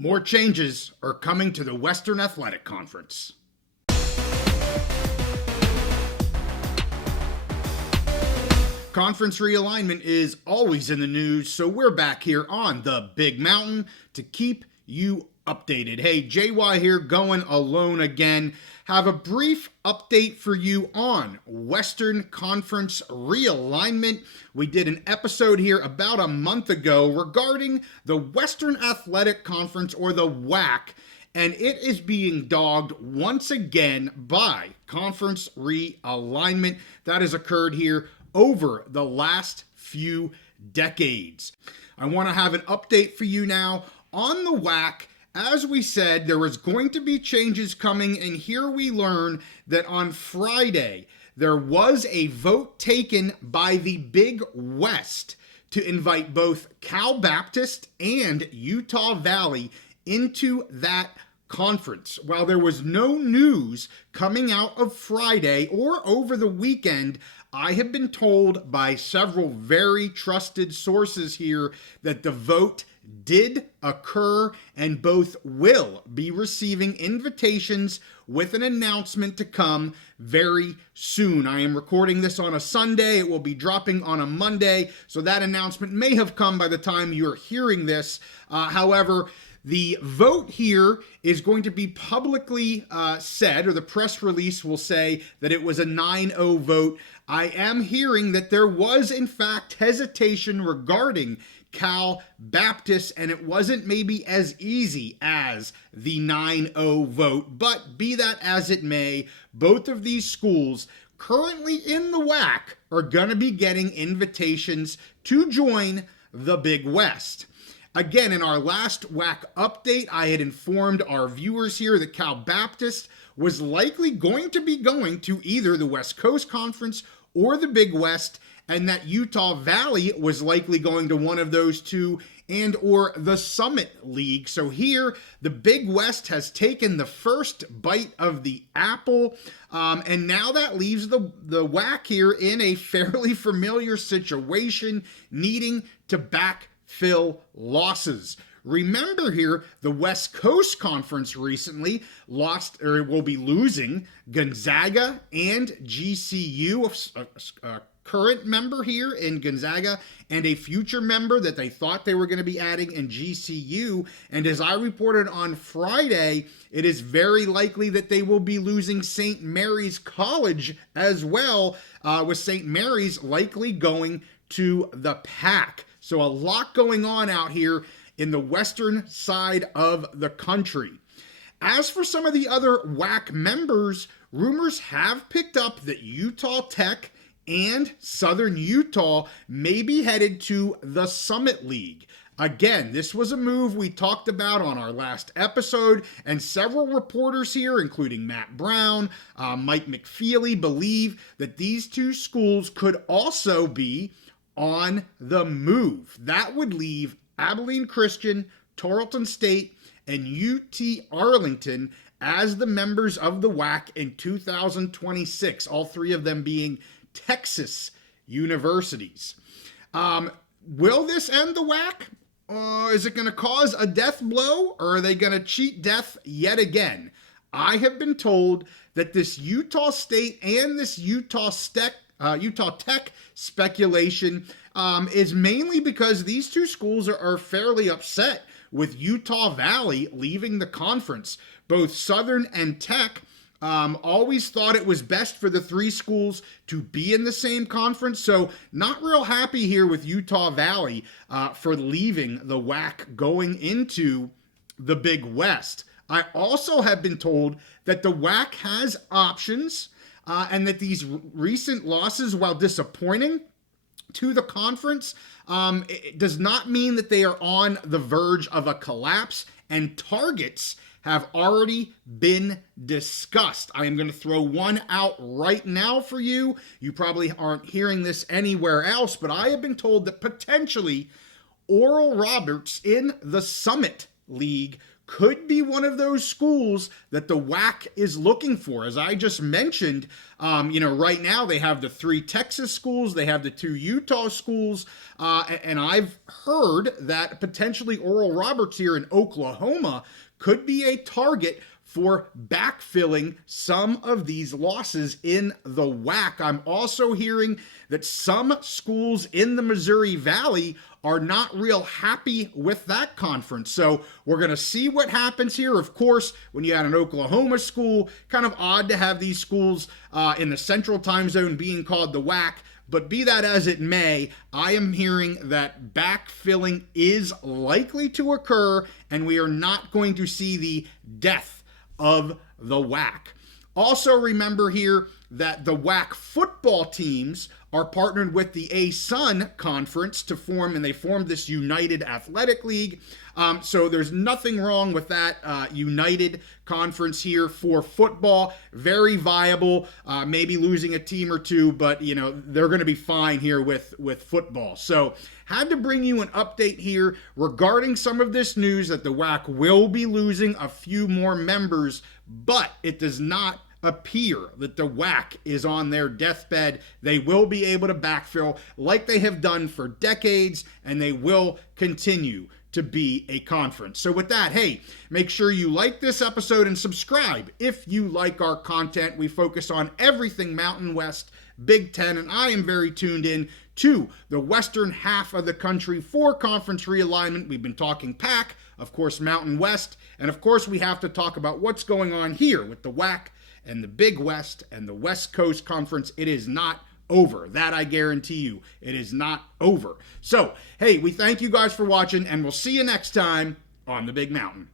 More changes are coming to the Western Athletic Conference. Conference realignment is always in the news, so we're back here on the Big Mountain to keep you updated. Hey, JY here, going alone again. Have a brief update for you on Western Conference realignment. We did an episode here about a month ago regarding the Western Athletic Conference, or the WAC, and it is being dogged once again by conference realignment that has occurred here over the last few decades. I want to have an update for you now on the WAC. As we said, there was going to be changes coming, and here we learn that on Friday, there was a vote taken by the Big West to invite both Cal Baptist and Utah Valley into that conference. While there was no news coming out of Friday or over the weekend, I have been told by several very trusted sources here that the vote did occur, and both will be receiving invitations with an announcement to come very soon. I am recording this on a Sunday. It will be dropping on a Monday, so that announcement may have come by the time you're hearing this. However, the vote here is going to be publicly said, or the press release will say that it was a 9-0 vote. I am hearing that there was, in fact, hesitation regarding Cal Baptist, and it wasn't maybe as easy as the 9-0 vote. But be that as it may, both of these schools currently in the WAC are going to be getting invitations to join the Big West. Again, in our last WAC update, I had informed our viewers here that Cal Baptist was likely going to be going to either the West Coast Conference or the Big West, and that Utah Valley was likely going to one of those two, and or the Summit League. So here, the Big West has taken the first bite of the apple, and now that leaves the WAC here in a fairly familiar situation, needing to backfill losses. Remember here, the West Coast Conference recently lost, or will be losing, Gonzaga and GCU, a current member here in Gonzaga and a future member that they thought they were going to be adding in GCU. And as I reported on Friday, it is very likely that they will be losing St. Mary's College as well, with St. Mary's likely going to the PAC. So a lot going on out here in the western side of the country. As for some of the other WAC members, rumors have picked up that Utah Tech and Southern Utah may be headed to the Summit League. Again, this was a move we talked about on our last episode, and several reporters here, including Matt Brown, Mike McFeely, believe that these two schools could also be on the move. That would leave Abilene Christian, Tarleton State, and UT Arlington as the members of the WAC in 2026, all three of them being Texas universities. Will this end the WAC? Is it going to cause a death blow, or are they going to cheat death yet again? I have been told that this Utah State and this Utah Tech speculation is mainly because these two schools are fairly upset with Utah Valley leaving the conference. Both Southern and Tech always thought it was best for the three schools to be in the same conference, so not real happy here with Utah Valley for leaving the WAC going into the Big West. I also have been told that the WAC has options, and that these recent losses, while disappointing to the conference, it does not mean that they are on the verge of a collapse, and targets have already been discussed. I am going to throw one out right now for you. You probably aren't hearing this anywhere else, but I have been told that potentially Oral Roberts in the Summit League could be one of those schools that the WAC is looking for. As I just mentioned, right now they have the 3 Texas schools, they have the 2 Utah schools, and I've heard that potentially Oral Roberts here in Oklahoma could be a target for backfilling some of these losses in the WAC. I'm also hearing that some schools in the Missouri Valley are not real happy with that conference. So we're going to see what happens here. Of course, when you had an Oklahoma school, kind of odd to have these schools in the central time zone being called the WAC. But be that as it may, I am hearing that backfilling is likely to occur, and we are not going to see the death of the WAC. Also remember here that the WAC football teams are partnered with the ASUN conference to form, and they formed this United Athletic League. So there's nothing wrong with that United conference here for football. Very viable, maybe losing a team or two, but they're going to be fine here with football. So had to bring you an update here regarding some of this news that the WAC will be losing a few more members, but it does not appear that the WAC is on their deathbed. They will be able to backfill like they have done for decades, and they will continue to be a conference. So with that, hey, make sure you like this episode and subscribe if you like our content. We focus on everything Mountain West, Big Ten, and I am very tuned in to the western half of the country for conference realignment. We've been talking PAC, of course, Mountain West, and of course we have to talk about what's going on here with the WAC and the Big West and the West Coast Conference. It is not over. That I guarantee you. It is not over. So, hey, we thank you guys for watching, and we'll see you next time on the Big Mountain.